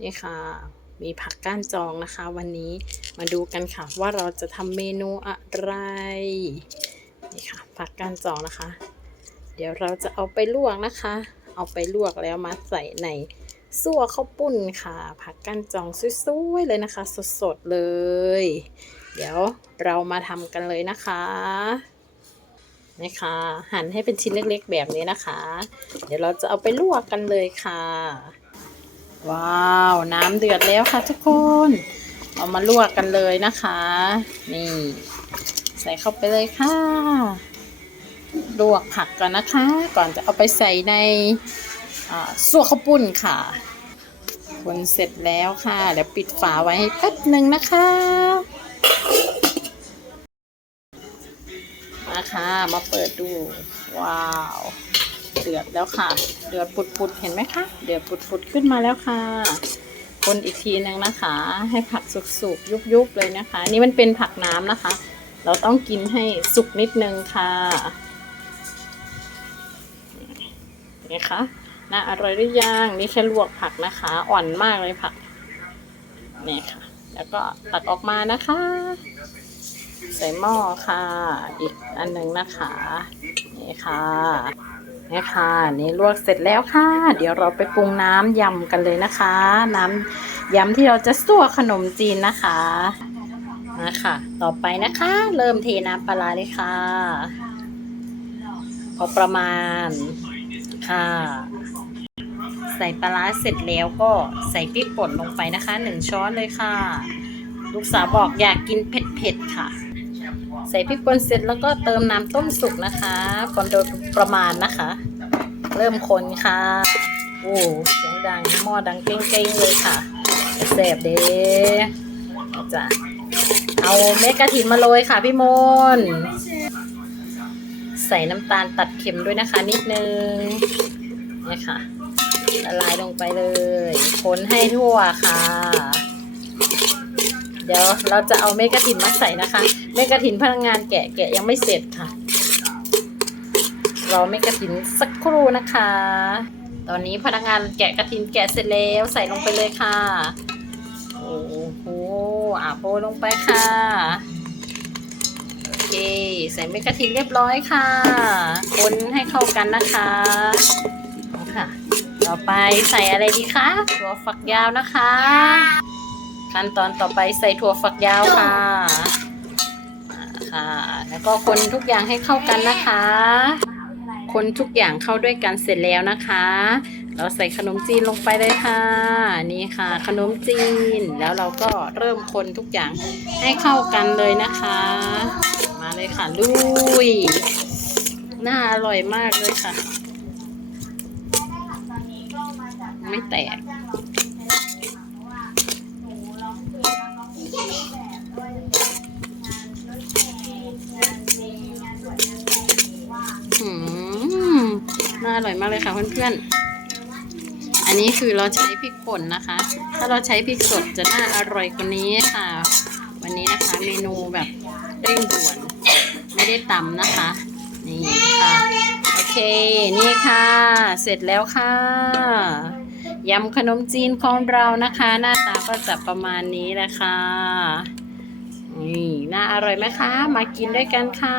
นี่ค่ะมีผักก้านจองนะคะ วันนี้มาดูกันค่ะว่าเราจะทำเมนูอะไรนี่ค่ะผักก้านจองนะคะ เดี๋ยวเราจะเอาไปลวกนะคะ เอาไปลวกแล้วมาใส่ในซั่วข้าวปุ้นค่ะ ผักก้านจองสวยๆเลยนะคะ สดๆเลย เดี๋ยวเรามาทำกันเลยนะคะนี่ค่ะหั่นให้เป็นชิ้นเล็กๆแบบนี้นะคะ เดี๋ยวเราจะเอาไปลวกกันเลยค่ะ ว้าว น้ำเดือดแล้วค่ะทุกคน เอามาลวกกันเลยนะคะ นี่ ใส่เข้าไปเลยค่ะ ลวกผักก่อนนะคะ ก่อนจะเอาไปใส่ในอ่าซั่วข้าวปุ้นค่ะ คนเสร็จแล้วค่ะ เดี๋ยวปิดฝาไว้ให้แป๊บหนึ่งนะคะมาค่ะ มาเปิดดู ว้าว เดือดแล้วค่ะ เดือดปุดๆเห็นไหมคะ เดือดปุดๆขึ้นมาแล้วค่ะ คนอีกทีนึงนะคะ ให้ผักสุกๆยุบๆเลยนะคะ นี่มันเป็นผักน้ำนะคะ เราต้องกินให้สุกนิดนึงค่ะนี่คะน่าอร่อยหรือยังนี่แค่ลวกผักนะคะ อ่อนมากเลยผักนี่ค่ะ แล้วก็ตักออกมานะคะ ใส่หม้อค่ะ อีกอันหนึ่งนะคะ นี่ค่ะ นี่ค่ะนี่ลวกเสร็จแล้วค่ะ เดี๋ยวเราไปปรุงน้ำยำกันเลยนะคะ น้ำยำที่เราจะซั่วขนมจีนนะคะมาค่ะ ต่อไปนะคะ เริ่มเทน้ำปลาเลยค่ะ พอประมาณค่ะ ใส่ปลาเสร็จแล้วก็ใส่พริกป่นลงไปนะคะหนึ่งช้อนเลยค่ะ ลูกสาวบอกอยากกินเผ็ดๆค่ะ ใส่พริกป่นเสร็จแล้วก็เติมน้ำต้มสุกนะคะคนโดยประมาณนะคะ เริ่มคนค่ะ โอ้เสียงดังหม้อดังเก้งๆเลยค่ะแสบเด้จ้ะเอาเม็ดกระถินมาโรยค่ะพี่มนใส่น้ำตาลตัดเค็มด้วยนะคะ นิดนึงนี่ค่ะละลายลงไปเลย คนให้ทั่วค่ะ เดี๋ยวเราจะเอาเม็ดกะถินมาใส่นะคะ เม็ดกะถินพนักงานแกะแกะยังไม่เสร็จค่ะ รอเม็ดกะถินสักครู่นะคะ ตอนนี้พนักงานแกะกระถินแกะเสร็จแล้วใส่ลงไปเลยค่ะ โอ้โหอะโปรลงไปค่ะ โอเค ใส่เม็ดกะถินเรียบร้อยค่ะ คนให้เข้ากันนะคะเอาค่ะ ต่อไปใส่อะไรดีคะถั่วฝักยาวนะคะ ขั้นตอนต่อไปใส่ถั่วฝักยาวค่ะค่ะ แล้วก็คนทุกอย่างให้เข้ากันนะคะ คนทุกอย่างเข้าด้วยกันเสร็จแล้วนะคะ เราใส่ขนมจีนลงไปเลยค่ะ นี่ค่ะ ขนมจีน แล้วเราก็เริ่มคนทุกอย่างให้เข้ากันเลยนะคะ มาเลยค่ะลุยน่าอร่อยมากเลยค่ะ ไม่แตก น่าอร่อยมากเลยค่ะเพื่อนๆ อันนี้คือเราใช้พริกป่นนะคะ ถ้าเราใช้พริกสดจะน่าอร่อยกว่านี้ค่ะ วันนี้นะคะเมนูแบบเร่งด่วน ไม่ได้ตำนะคะ นี่ค่ะ โอเค นี่ค่ะ เสร็จแล้วค่ะยำขนมจีนของเรานะคะ หน้าตาก็จะประมาณนี้แหละค่ะนี่น่าอร่อยไหมคะ มากินด้วยกันค่ะ